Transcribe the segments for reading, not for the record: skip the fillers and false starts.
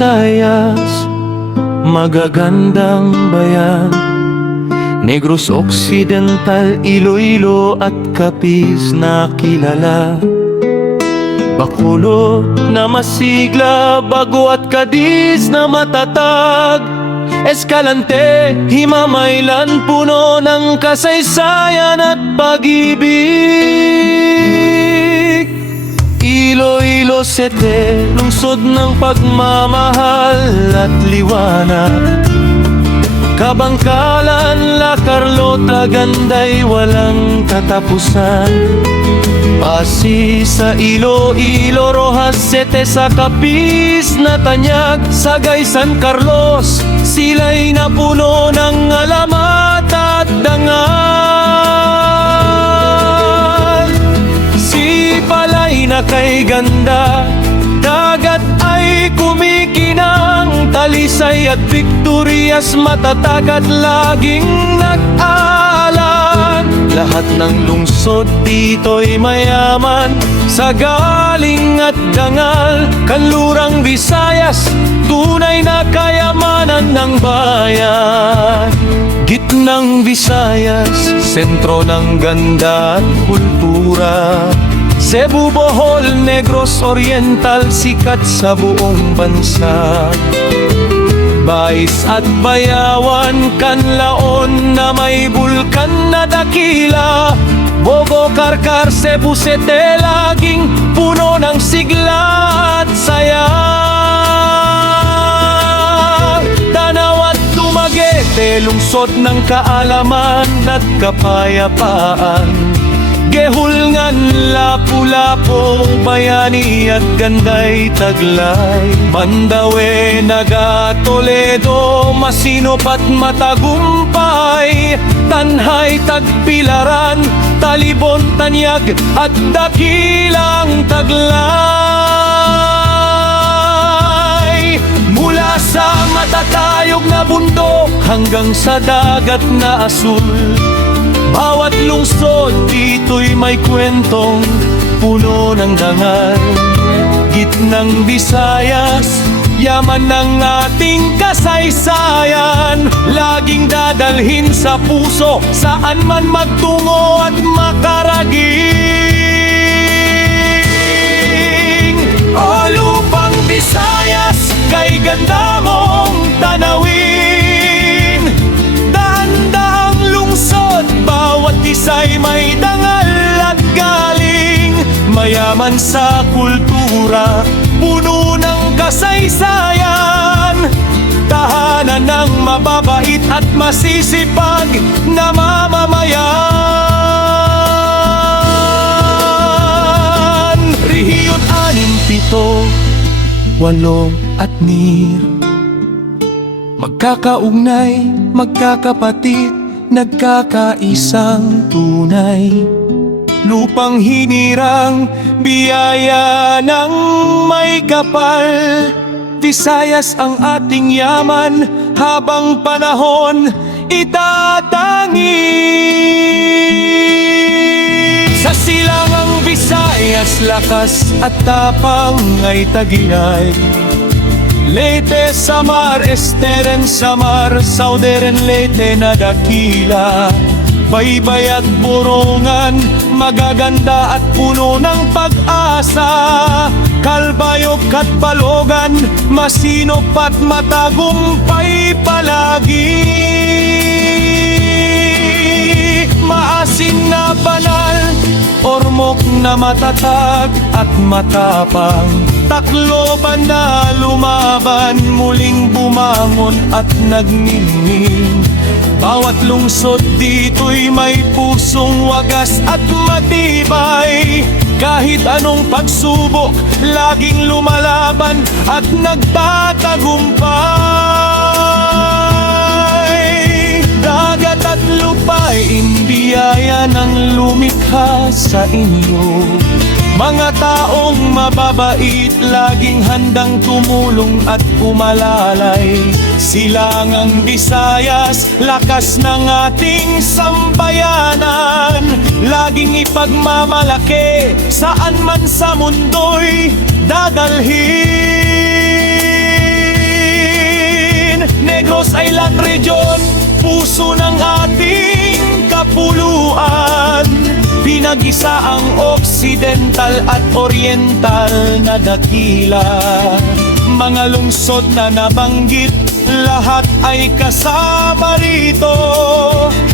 Visayas, magagandang bayan. Negros Occidental, Iloilo at Capiz na kilala. Bacolod na masigla, Bago at Cadiz na matatag. Escalante, Himamaylan, puno ng kasaysayan at pag-ibig. Iloilo City, lungsod ng pagmamahal at liwanag. Kabangkalan, La Carlota, Ganday, walang katapusan. Pasi sa Iloilo, Rojas, Sete sa Capiz na tanyag. Sagay, San Carlos, sila'y napuno ng alamat at dangal. Sipalay na kay ganda, dagat ay kumikinang. Talisay at Victorias, matatag at laging nag-aalan. Lahat ng lungsod dito'y mayaman sa galing at dangal. Kanlurang Visayas, tunay na kayamanan ng bayan. Gitnang Visayas, sentro ng ganda at kultura. Cebu, Bohol, Negros Oriental, sikat sa buong bansa. Bais at Bayawan, Canlaon na may bulkan na dakila. Bogo, Karkar, Cebu City, laging puno ng sigla at saya. Danau at Dumaguete, lungsod ng kaalaman at kapayapaan. Gehulngan, Lapu-Lapu, Bayani at Ganday, Taglay. Mandaue, Naga, Toledo, Masinop at Matagumpay. Tanhay, Tagpilaran, Talibon, Tanyag at Dakilang Taglay. Mula sa matatayog na bundok hanggang sa dagat na asul, bawat lungsod dito'y may kwentong puno ng dangal. Gitnang Visayas, yaman ng ating kasaysayan. Laging dadalhin sa puso, saan man magtungo at makaraging. O lupang Visayas, kay ganda mong tanawin. Daan-daang lungsod, bawat isa'y may dangal at galing. Mayaman sa kultura, puno ng kasaysayan. Tahanan ng mababait at masisipag na mamamayan. Rihiyot 6, 7, 8 at NIR, magkakaugnay, magkakapatid, nagkakaisang tunay. Lupang hinirang, biyaya ng may kapal. Visayas ang ating yaman, habang panahon itatangi. Sa silangang Visayas, lakas at tapang ay taglay. Leyte, Samar, Esteren, Samar, Sauderen, Leyte na dakila. Baybay at Borongan, magaganda at puno ng pag-asa. Kalbayog at Balogan, masinop at matagumpay palagi. Maasin na banal, ormok na matatag at matapang. Tacloban na lumaban, muling bumangon at nagniningning. Bawat lungsod dito'y may pusong wagas at matibay. Kahit anong pagsubok, laging lumalaban at nagtatagumpay. Dagat at lupa'y biyaya ng lumikha sa inyo. Mga taong mababait, laging handang tumulong at umalalay. Silangang Visayas, lakas ng ating sambayanan. Laging ipagmamalaki, saan man sa mundo'y dadalhin. Cagayan Region, puso ng ating kapuluan. Pinag-isa ang Occidental at Oriental na dakila. Mga lungsod na nabanggit, lahat ay kasama rito.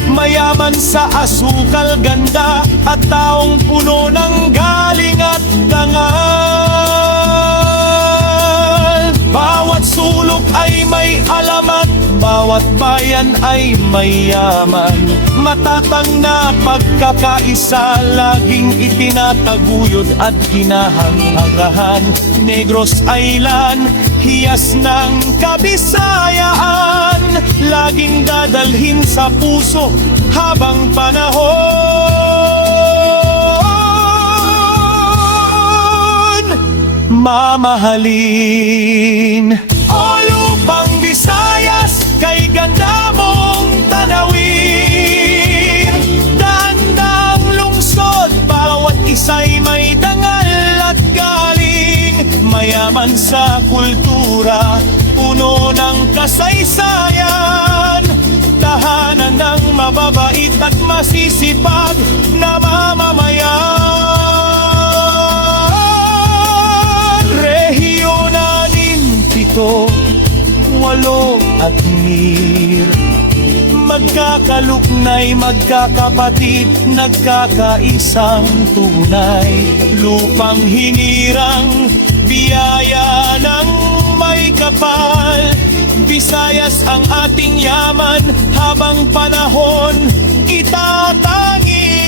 Mayaman sa asukal, ganda at taong puno ng galing at dangal. Bawat sulok ay may alamat, bawat bayan ay mayaman. Matatang na pagkakaisa, laging itinataguyod at hinahangagahan. Negros Island, hiyas ng Kabisayaan, laging dadalhin sa puso habang panahon mamahalin. O lupang Visayas, kay ganda mong tanawin. Daan-daang lungsod, bawat isa'y may dangal at galing. Mayaman sa kultura, puno ng kasaysayan. Tahanan ng mababait at masisipag na mamamayan. Rehiyonanin 7, 8 at mir, magkakaluknay, magkakapatid, nagkakaisang tunay. Lupang hinirang, biyaya ng may kapal. Visayas ang ating yaman, habang panahon itatangin.